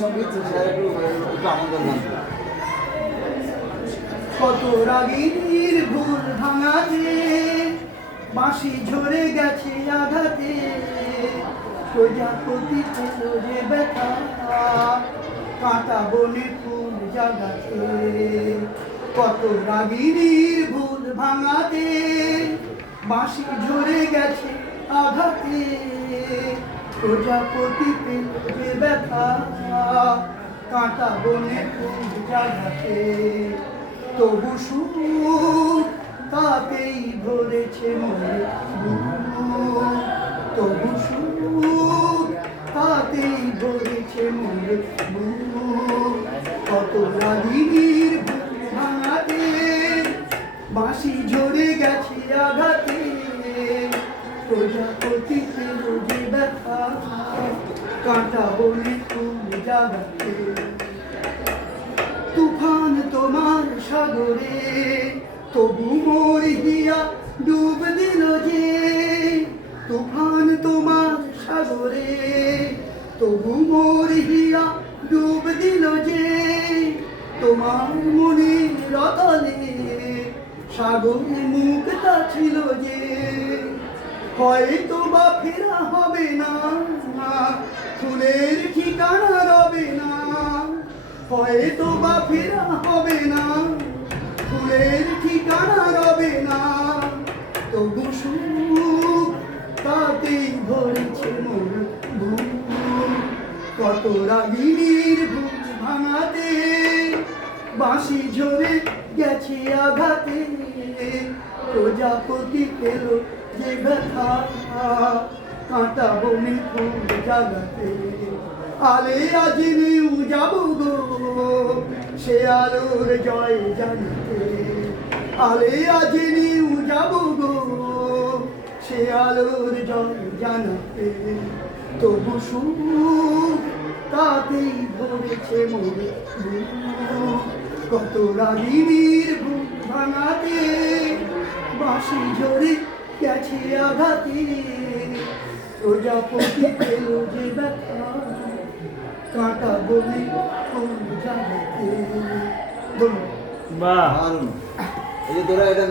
সঙ্গীত একটু আমাদের গান। কত রাগীর ভুল ভাঙাতে বাঁশি ঝরে গেছে আঘাতে প্রজাপতি পেল যে ব্যথা কাঁটা বনে ফুল জাগাতে কত রাগীর ভুল ভাঙাতে বাঁশি ঝরে গেছে আঘাতে প্রজাপতি পেল যে ব্যথা কাঁটা বনে ফুল জাগাতে তবু সুখ তাতেই ভরেছে মনে তবু সুখ তাতেই ভরেছে মনে কত রাগীর ভুল ভাঙাতে বাঁশি ঝরে গেছে আঘাতে প্রজাপতি পেল যে ব্যথা কাঁটা বনে ফুল জাগাতে তুফান তোমার সাগরে তবু মোর হিয়া ডুব দিল যে তুফান তোমার সাগরে তবু মোর হিয়া ডুব দিল যে তোমার মনে রতনে সাগরে মুখটা ছিল যে হয়তো বা ফেরা হবে না ফুলের ঠিকানা রবে না হয়তো বা ফেরা হবে না ফুলের ঠিকানা রবে না তবু সুখ তাতেই ভরেছে মোর কত রাগীর ভুল ভাঙাতে বাঁশি ঝরে গেছে আঘাতে প্রজাপতি পেল যে ব্যথা কাঁটা বনে ফুল জাগাতে আলে আজ নিউ যাব গো সে আলোর জয় জানতে আলে আজ নিউ যাব গো সে আলোর জয় জানাতে তবু সুখ তাতেই ধরেছে মোরে কত রাগীর বুক ভাঙাতে বাঁশি ঝরে গেছে আঘাতে প্রজাপতি পেল যে ব্যথা কাঁটা বনে ফুল জাগাতে বাহ, এই যে তোরা এটা